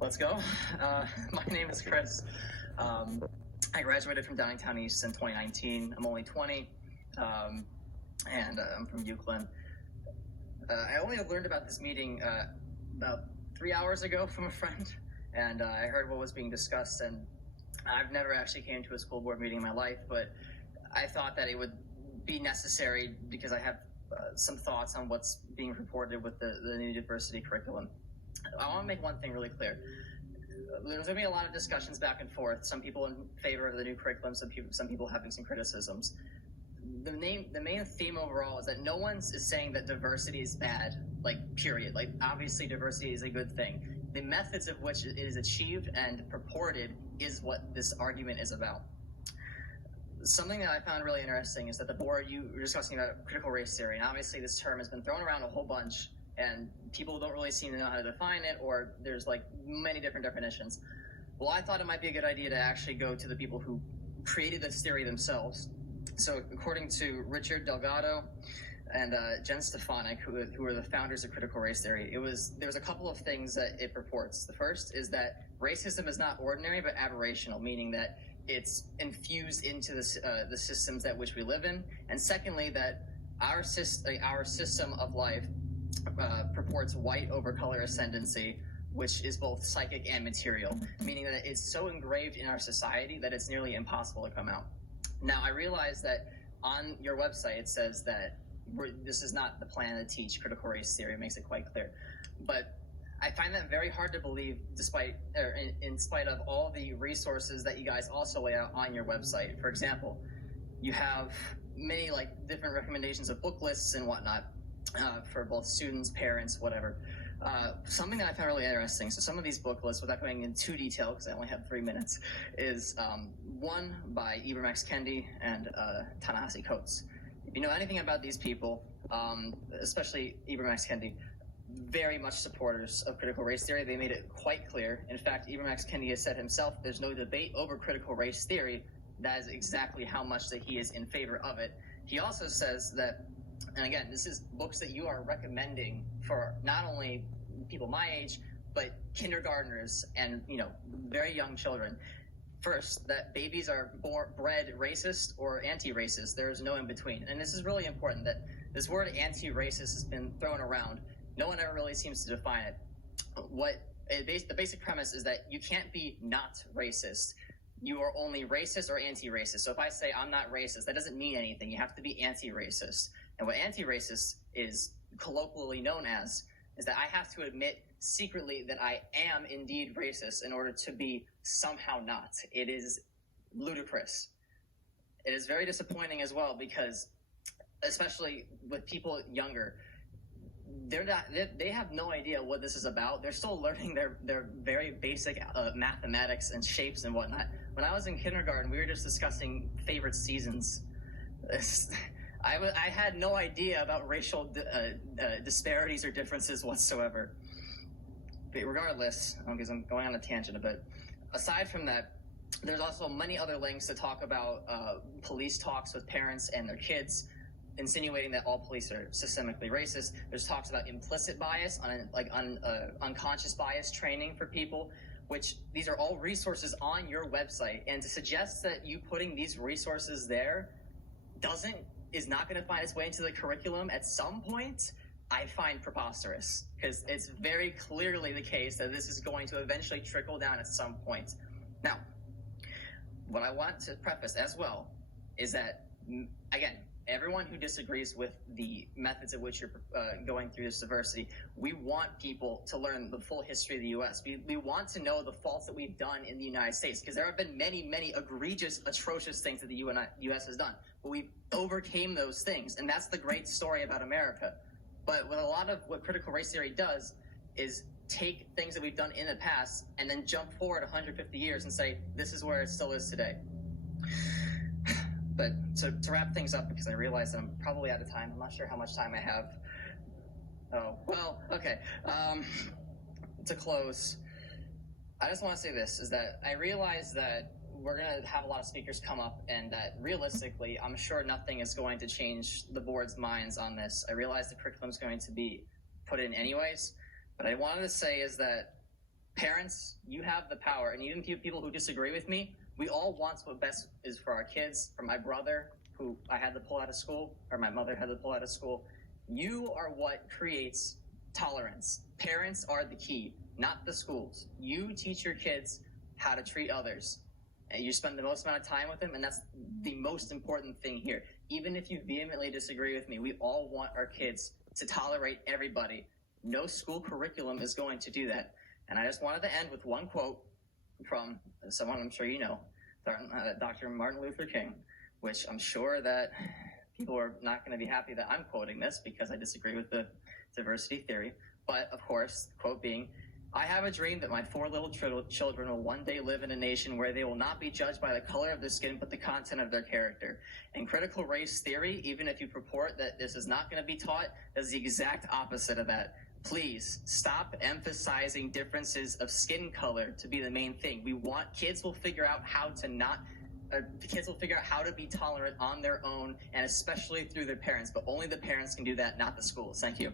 Let's go. My name is Chris. I graduated from Downingtown East in 2019. I'm only 20, and I'm from Euclid. I only learned about this meeting about 3 hours ago from a friend, and I heard what was being discussed, and I've never actually came to a school board meeting in my life, but I thought that it would be necessary because I have some thoughts on what's being reported with the new diversity curriculum. I want to make one thing really clear. There's going to be a lot of discussions back and forth. Some people in favor of the new curriculum, some people having some criticisms. The main theme overall is that no one is saying that diversity is bad, like period. Like obviously diversity is a good thing. The methods of which it is achieved and purported is what this argument is about. Something that I found really interesting is that the board, you were discussing about critical race theory, and obviously this term has been thrown around a whole bunch, and people don't really seem to know how to define it, or there's like many different definitions. Well, I thought it might be a good idea to actually go to the people who created this theory themselves. So according to Richard Delgado and Jen Stefanik, who are the founders of critical race theory, there's a couple of things that it purports. The first is that racism is not ordinary but aberrational, meaning that it's infused into the systems that which we live in. And secondly, that our system of life purports white over color ascendancy, which is both psychic and material, meaning that it's so engraved in our society that it's nearly impossible to come out. Now, I realize that on your website it says that this is not the plan to teach critical race theory. It makes it quite clear. But I find that very hard to believe in spite of all the resources that you guys also lay out on your website. For example, you have many different recommendations of book lists and whatnot for both students, parents, whatever. Something that I found really interesting, so some of these book lists, without going into detail because I only have 3 minutes, is one by Ibram X. Kendi and Ta-Nehisi Coates. If you know anything about these people, especially Ibram X. Kendi, very much supporters of critical race theory. They made it quite clear. In fact, Ibram X. Kendi has said himself, there's no debate over critical race theory. That is exactly how much that he is in favor of it. He also says that, and again, this is books that you are recommending for not only people my age, but kindergartners and, very young children. First, that babies are bred racist or anti-racist. There is no in between. And this is really important, that this word anti-racist has been thrown around. No one ever really seems to define it. The basic premise is that you can't be not racist. You are only racist or anti-racist. So if I say I'm not racist, that doesn't mean anything. You have to be anti-racist. And what anti-racist is colloquially known as is that I have to admit secretly that I am indeed racist in order to be somehow not. It is ludicrous. It is very disappointing as well because, especially with people younger, they have no idea what this is about. They're still learning their very basic mathematics and shapes and whatnot. When I was in kindergarten, we were just discussing favorite seasons. I had no idea about racial disparities or differences whatsoever. But regardless, because I'm going on a tangent a bit, aside from that, there's also many other links that talk about police talks with parents and their kids, insinuating that all police are systemically racist. There's talks about implicit bias, unconscious bias training for people, which these are all resources on your website. And to suggest that you putting these resources there is not going to find its way into the curriculum at some point, I find preposterous, because it's very clearly the case that this is going to eventually trickle down at some point. Now, what I want to preface as well is that, again, everyone who disagrees with the methods of which you're going through this diversity, we want people to learn the full history of the U.S. We want to know the faults that we've done in the United States, because there have been many, many egregious, atrocious things that the U.S. has done. But we overcame those things, and that's the great story about America. But with a lot of what critical race theory does is take things that we've done in the past and then jump forward 150 years and say, this is where it still is today. But to wrap things up, because I realize that I'm probably out of time. I'm not sure how much time I have. Oh, well, okay. To close, I just want to say this, is that I realize that we're going to have a lot of speakers come up, and that realistically, I'm sure nothing is going to change the board's minds on this. I realize the curriculum is going to be put in anyways, but I wanted to say is that Parents, you have the power, and even people who disagree with me, we all want what best is for our kids. For my brother, who I had to pull out of school, or my mother had to pull out of school, you are what creates tolerance. Parents are the key, not the schools. You teach your kids how to treat others. And you spend the most amount of time with them, and that's the most important thing here. Even if you vehemently disagree with me, we all want our kids to tolerate everybody. No school curriculum is going to do that. And I just wanted to end with one quote from someone I'm sure you know, Dr. Martin Luther King, which I'm sure that people are not going to be happy that I'm quoting this because I disagree with the diversity theory. But of course, the quote being, "I have a dream that my 4 little children will one day live in a nation where they will not be judged by the color of their skin, but the content of their character." And critical race theory, even if you purport that this is not going to be taught, is the exact opposite of that. Please stop emphasizing differences of skin color to be the main thing. We want kids will figure out how to be tolerant on their own, and especially through their parents. But only the parents can do that, not the schools. Thank you.